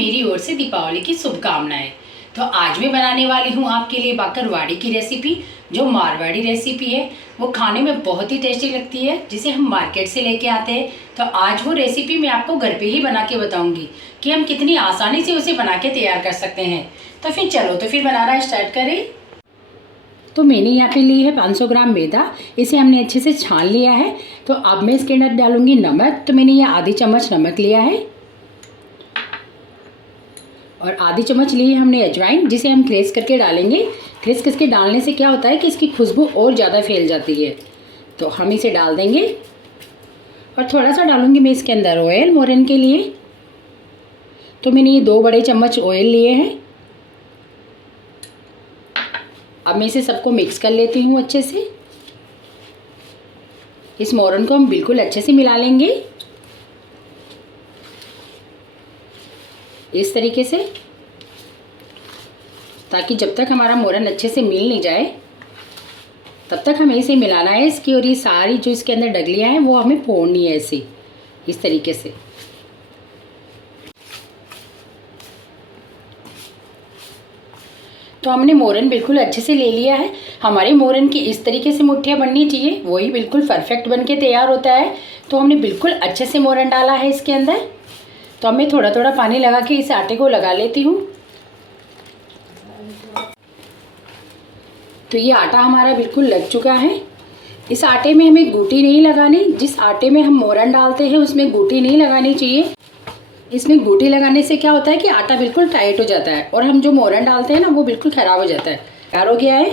मेरी ओर से दीपावली की शुभकामनाएं। तो आज मैं बनाने वाली हूँ आपके लिए बाकरवाड़ी की रेसिपी, जो मारवाड़ी रेसिपी है। वो खाने में बहुत ही टेस्टी लगती है, जिसे हम मार्केट से लेके आते हैं। तो आज वो रेसिपी मैं आपको घर पे ही बना के बताऊंगी कि हम कितनी आसानी से उसे बना के तैयार कर सकते हैं। तो फिर चलो बनाना स्टार्ट करें। तो मैंने यहाँ पे ली है 500 ग्राम मैदा। इसे हमने अच्छे से छान लिया है। तो अब मैं इसके अंदर डालूंगी नमक। तो मैंने यहाँ आधी चम्मच नमक लिया है और आधी चम्मच ली है हमने अजवाइन, जिसे हम क्रश करके डालेंगे। क्रश करके डालने से क्या होता है कि इसकी खुशबू और ज़्यादा फैल जाती है। तो हम इसे डाल देंगे और थोड़ा सा डालूंगी मैं इसके अंदर ऑयल मोरन के लिए। तो मैंने ये 2 बड़े चम्मच ऑयल लिए हैं। अब मैं इसे सबको मिक्स कर लेती हूँ अच्छे से। इस मोरन को हम बिल्कुल अच्छे से मिला लेंगे इस तरीके से, ताकि जब तक हमारा मोरन अच्छे से मिल नहीं जाए तब तक हमें इसे मिलाना है इसकी। और ये सारी जो इसके अंदर डगलियाँ हैं वो हमें फोड़नी है ऐसे, इस तरीके से। तो हमने मोरन बिल्कुल अच्छे से ले लिया है। हमारे मोरन की इस तरीके से मुट्ठियाँ बननी चाहिए, वही बिल्कुल परफेक्ट बन के तैयार होता है। तो हमने बिल्कुल अच्छे से मोरन डाला है इसके अंदर। तो अब मैं थोड़ा थोड़ा पानी लगा के इस आटे को लगा लेती हूँ। तो ये आटा हमारा बिल्कुल लग चुका है। इस आटे में हमें गूटी नहीं लगानी। जिस आटे में हम मोरन डालते हैं उसमें गूटी नहीं लगानी चाहिए। इसमें गूटी लगाने से क्या होता है कि आटा बिल्कुल टाइट हो जाता है और हम जो मोरन डालते हैं ना वो बिल्कुल ख़राब हो जाता है। तैयार हो गया है,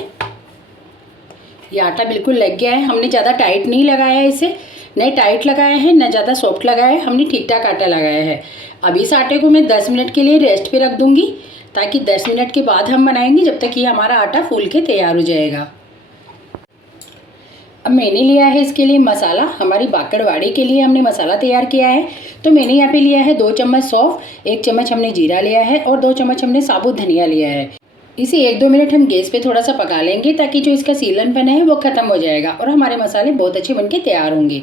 ये आटा बिल्कुल लग गया है। हमने ज़्यादा टाइट नहीं लगाया है इसे, न टाइट लगाया है न ज़्यादा सॉफ्ट लगाया है। हमने ठीक ठाक आटा लगाया है। अब इस आटे को मैं 10 मिनट के लिए रेस्ट पे रख दूँगी, ताकि 10 मिनट के बाद हम बनाएंगे, जब तक ये हमारा आटा फूल के तैयार हो जाएगा। अब मैंने लिया है इसके लिए मसाला। हमारी बाकरवाड़ी के लिए हमने मसाला तैयार किया है। तो मैंने यहाँ पे लिया है 2 चम्मच सौंफ, 1 चम्मच हमने जीरा लिया है और 2 चम्मच हमने साबुत धनिया लिया है। इसे 1-2 मिनट हम गैस पे थोड़ा सा पका लेंगे, ताकि जो इसका सीलनपन है वो ख़त्म हो जाएगा और हमारे मसाले बहुत अच्छे बन के तैयार होंगे।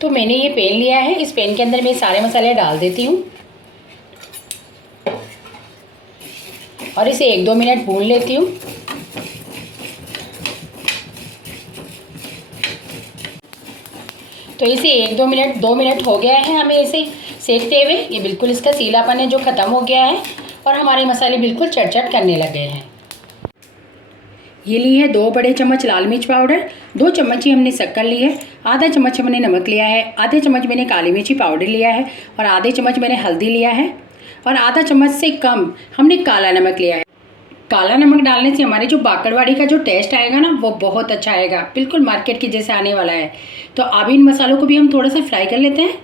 तो मैंने ये पैन लिया है। इस पैन के अंदर मैं सारे मसाले डाल देती हूँ और इसे 1-2 मिनट भून लेती हूँ। तो इसे 2 मिनट हो गया है हमें इसे सेकते हुए। ये बिल्कुल इसका सीलापन है जो ख़त्म हो गया है और हमारे मसाले बिल्कुल चटचट करने लग गए हैं। ये ली है 2 बड़े चम्मच लाल मिर्च पाउडर, 2 चम्मच ही हमने शक्कर ली है, आधा चम्मच हमने नमक लिया है, आधे चम्मच मैंने काली मिर्ची पाउडर लिया है और आधे चम्मच मैंने हल्दी लिया है और आधा चम्मच से कम हमने काला नमक लिया है। काला नमक डालने से हमारी जो बाकरवाड़ी का जो टेस्ट आएगा ना वो बहुत अच्छा आएगा, बिल्कुल मार्केट के जैसे आने वाला है। तो अब इन मसालों को भी हम थोड़ा सा फ्राई कर लेते हैं।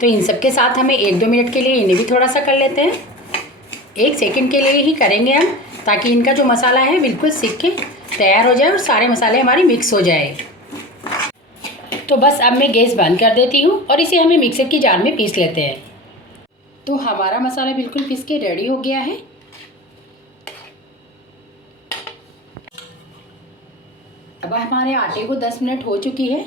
तो इन सब के साथ हमें 1-2 मिनट के लिए इन्हें भी थोड़ा सा कर लेते हैं। 1 सेकंड के लिए ही करेंगे हम, ताकि इनका जो मसाला है बिल्कुल सीख के तैयार हो जाए और सारे मसाले हमारे मिक्स हो जाए। तो बस अब मैं गैस बंद कर देती हूँ और इसे हमें मिक्सर की जार में पीस लेते हैं। तो हमारा मसाला बिल्कुल पीस के रेडी हो गया है। अब हमारे आटे को 10 मिनट हो चुकी है।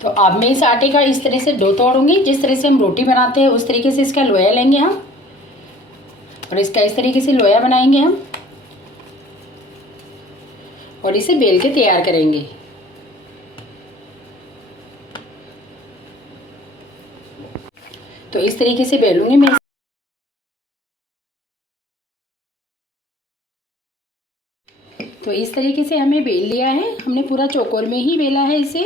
तो अब मैं इस आटे का इस तरह से डो तोड़ूंगी, जिस तरह से हम रोटी बनाते हैं उस तरीके से इसका लोया लेंगे हम और इसका इस तरीके से लोया बनाएंगे हम और इसे बेल के तैयार करेंगे। तो इस तरीके से बेलूंगी मैं। तो इस तरीके से हमें बेल लिया है, हमने पूरा चौकोर में ही बेला है इसे।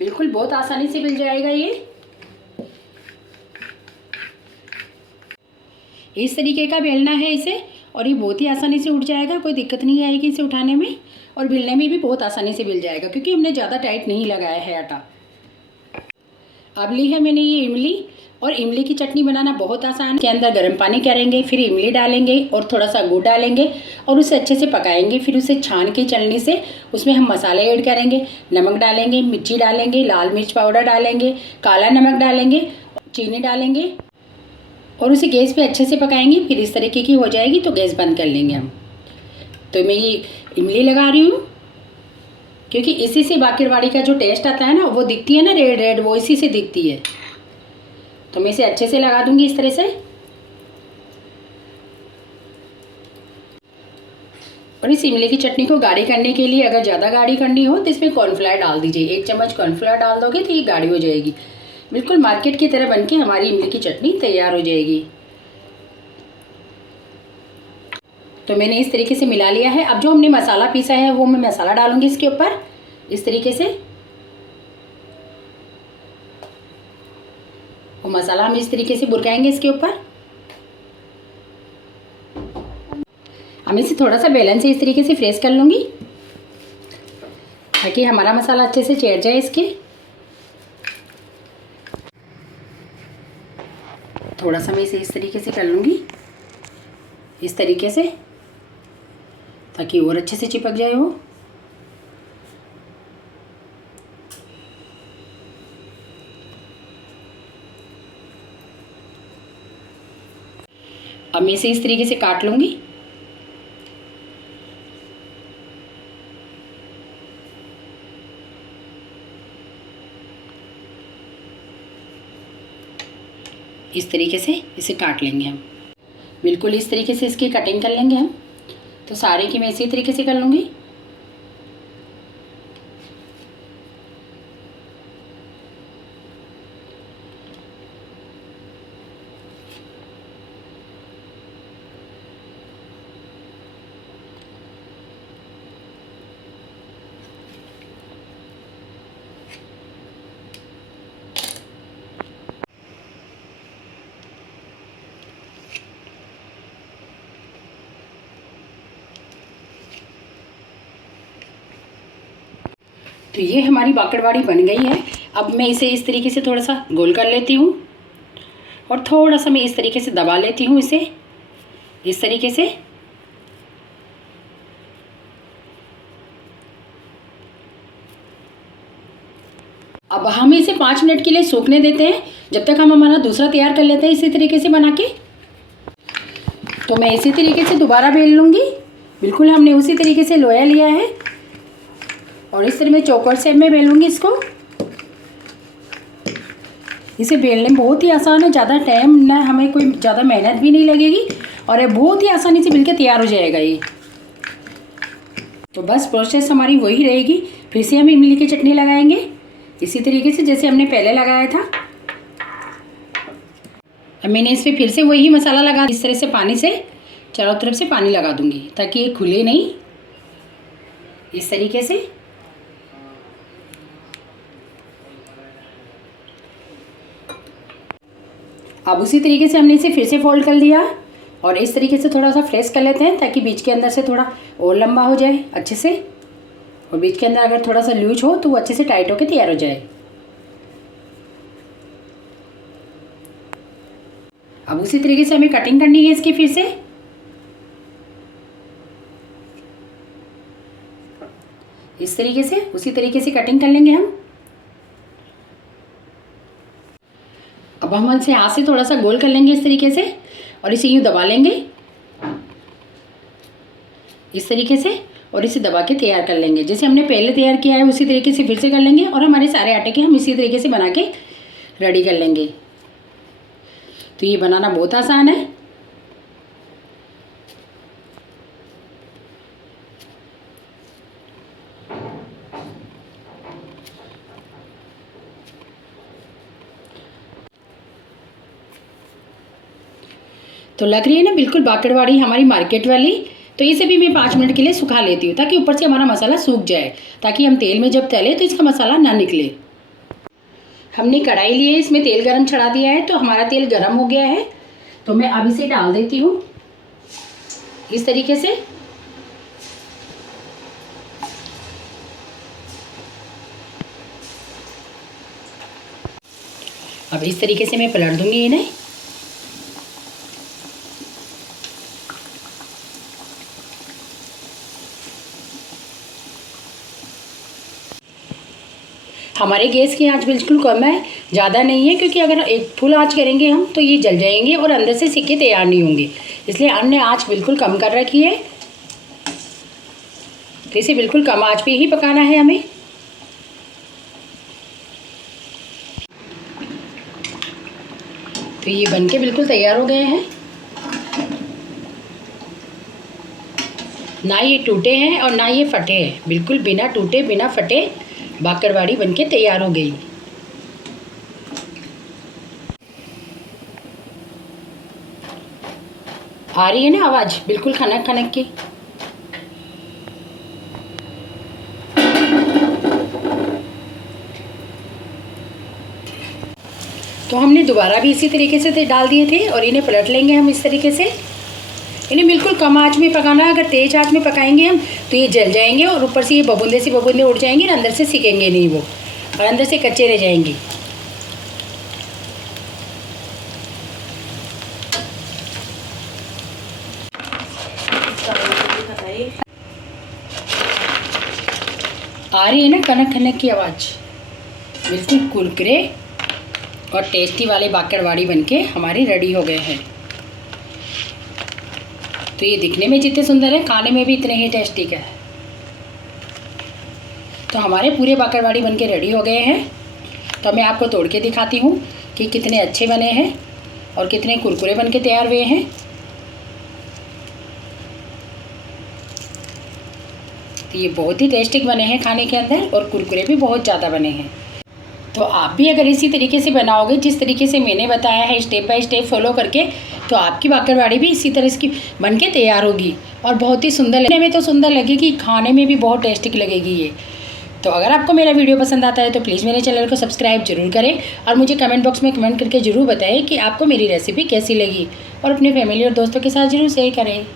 बिल्कुल बहुत आसानी से मिल जाएगा ये। इस तरीके का बेलना है इसे और ये बहुत ही आसानी से उठ जाएगा, कोई दिक्कत नहीं आएगी इसे उठाने में और बेलने में भी बहुत आसानी से मिल जाएगा, क्योंकि हमने ज़्यादा टाइट नहीं लगाया है आटा। अब ली है मैंने ये इमली, और इमली की चटनी बनाना बहुत आसान है। इसके अंदर गर्म पानी करेंगे, फिर इमली डालेंगे और थोड़ा सा गुड़ डालेंगे और उसे अच्छे से पकाएंगे। फिर उसे छान के चलनी से उसमें हम मसाले ऐड करेंगे, नमक डालेंगे, मिर्ची डालेंगे, लाल मिर्च पाउडर डालेंगे, काला नमक डालेंगे, चीनी डालेंगे और उसे गैस पे अच्छे से पकाएंगे। फिर इस तरीके की हो जाएगी तो गैस बंद कर लेंगे हम। तो मैं ये इमली लगा रही हूँ, क्योंकि इसी से बाकरवाड़ी का जो टेस्ट आता है ना, वो दिखती है ना रेड रेड, वो इसी से दिखती है। तो मैं इसे अच्छे से लगा दूंगी इस तरह से। और इस इमली की चटनी को गाढ़ी करने के लिए, अगर ज़्यादा गाढ़ी करनी हो तो इसमें कॉर्नफ्लावर डाल दीजिए। 1 चम्मच कॉर्नफ्लावर डाल दोगे तो ये गाढ़ी हो जाएगी, बिल्कुल मार्केट की तरह बनके हमारी इमली की चटनी तैयार हो जाएगी। तो मैंने इस तरीके से मिला लिया है। अब जो हमने मसाला पीसा है वो मैं मसाला डालूंगी इसके ऊपर इस तरीके से। वो मसाला हम इस तरीके से बुरकाएंगे इसके ऊपर। हम इसे थोड़ा सा बेलन से इस तरीके से फ्रेश कर लूँगी, ताकि हमारा मसाला अच्छे से चढ़ जाए इसके। थोड़ा सा मैं इसे इस तरीके से कर लूँगी, इस तरीके से, ताकि और अच्छे से चिपक जाए वो। अब मैं इसे इस तरीके से काट लूँगी। इस तरीके से इसे काट लेंगे हम, बिल्कुल इस तरीके से इसकी कटिंग कर लेंगे हम। तो सारे की मैं इसी तरीके से कर लूँगी। तो ये हमारी बाकरवाड़ी बन गई है। अब मैं इसे इस तरीके से थोड़ा सा गोल कर लेती हूँ और थोड़ा सा मैं इस तरीके से दबा लेती हूँ इसे, इस तरीके से। अब हम इसे 5 मिनट के लिए सूखने देते हैं, जब तक हम हमारा दूसरा तैयार कर लेते हैं इसी तरीके से बना के। तो मैं इसी तरीके से दोबारा बेल लूँगी। बिल्कुल हमने उसी तरीके से लोया लिया है और इस तरह मैं चौकोर शेप में बेलूँगी इसको। इसे बेलने में बहुत ही आसान है, ज़्यादा टाइम ना, हमें कोई ज़्यादा मेहनत भी नहीं लगेगी और ये बहुत ही आसानी से बिल के तैयार हो जाएगा ये। तो बस प्रोसेस हमारी वही रहेगी। फिर से हम इमली की चटनी लगाएंगे इसी तरीके से जैसे हमने पहले लगाया था। अब मैंने इस पर फिर से वही मसाला लगा, इस तरह से पानी से चारों तरफ से पानी लगा दूंगी ताकि ये खुले नहीं, इस तरीके से। अब उसी तरीके से हमने इसे फिर से फोल्ड कर लिया और इस तरीके से थोड़ा सा फ्रेश कर लेते हैं ताकि बीच के अंदर से थोड़ा और लंबा हो जाए अच्छे से, और बीच के अंदर अगर थोड़ा सा लूज हो तो वो अच्छे से टाइट होकर तैयार हो जाए। अब उसी तरीके से हमें कटिंग करनी है इसकी फिर से। इस तरीके से उसी तरीके से कटिंग कर लेंगे हम। अब हम इसे हाथ से थोड़ा सा गोल कर लेंगे इस तरीके से और इसे यूँ दबा लेंगे इस तरीके से, और इसे दबा के तैयार कर लेंगे। जैसे हमने पहले तैयार किया है उसी तरीके से फिर से कर लेंगे और हमारे सारे आटे के हम इसी तरीके से बना के रेडी कर लेंगे। तो ये बनाना बहुत आसान है। तो लग रही है ना बिल्कुल बाकरवाड़ी हमारी मार्केट वाली। तो इसे भी मैं 5 मिनट के लिए सुखा लेती हूँ ताकि ऊपर से हमारा मसाला सूख जाए, ताकि हम तेल में जब तले तो इसका मसाला ना निकले। हमने कढ़ाई ली है, इसमें तेल गरम चढ़ा दिया है, तो हमारा तेल गरम हो गया है। तो मैं अब इसे डाल देती हूँ इस तरीके से। अब इस तरीके से मैं पलट दूंगी इन्हें। हमारे गैस की आंच बिल्कुल कम है, ज़्यादा नहीं है, क्योंकि अगर एक फुल आंच करेंगे हम तो ये जल जाएंगे और अंदर से सिक्के तैयार नहीं होंगे, इसलिए हमने आंच बिल्कुल कम कर रखी है। तो इसे बिल्कुल कम आंच पे ही पकाना है हमें। तो ये बनके बिल्कुल तैयार हो गए हैं, ना ये टूटे हैं और ना ये फटे हैं, बिल्कुल बिना टूटे बिना फटे बाकरवाड़ी बनके तैयार हो गई। आ रही है ना आवाज़, बिल्कुल खनक खनक की। तो हमने दोबारा भी इसी तरीके से डाल दिए थे और इन्हें पलट लेंगे हम इस तरीके से। इन्हें बिल्कुल कम आंच में पकाना है, अगर तेज़ आंच में पकाएंगे हम तो ये जल जाएंगे और ऊपर से ये बबूंदे उड़ जाएंगे और अंदर से सिकेंगे नहीं वो, और अंदर से कच्चे रह जाएंगे। आ रही है ना कनक खनक की आवाज़, बिल्कुल कुरकुरे और टेस्टी वाले बाकरवाड़ी बनके हमारे रेडी हो गए हैं। तो ये दिखने में जितने सुंदर है, खाने में भी इतने ही टेस्टी है। तो हमारे पूरे बाकरवाड़ी बनके रेडी हो गए हैं। तो मैं आपको तोड़ के दिखाती हूँ कि कितने अच्छे बने हैं और कितने कुरकुरे बनके तैयार हुए हैं। तो ये बहुत ही टेस्टी बने हैं खाने के अंदर, और कुरकुरे भी बहुत ज़्यादा बने हैं। तो आप भी अगर इसी तरीके से बनाओगे जिस तरीके से मैंने बताया है, स्टेप बाय स्टेप फॉलो करके, तो आपकी बाकरवाड़ी भी इसी तरह की बन के तैयार होगी और बहुत ही सुंदर, लगने में तो सुंदर लगेगी, खाने में भी बहुत टेस्टी लगेगी ये। तो अगर आपको मेरा वीडियो पसंद आता है तो प्लीज़ मेरे चैनल को सब्सक्राइब जरूर करें और मुझे कमेंट बॉक्स में कमेंट करके ज़रूर बताएं कि आपको मेरी रेसिपी कैसी लगी, और अपने फैमिली और दोस्तों के साथ ज़रूर शेयर करें।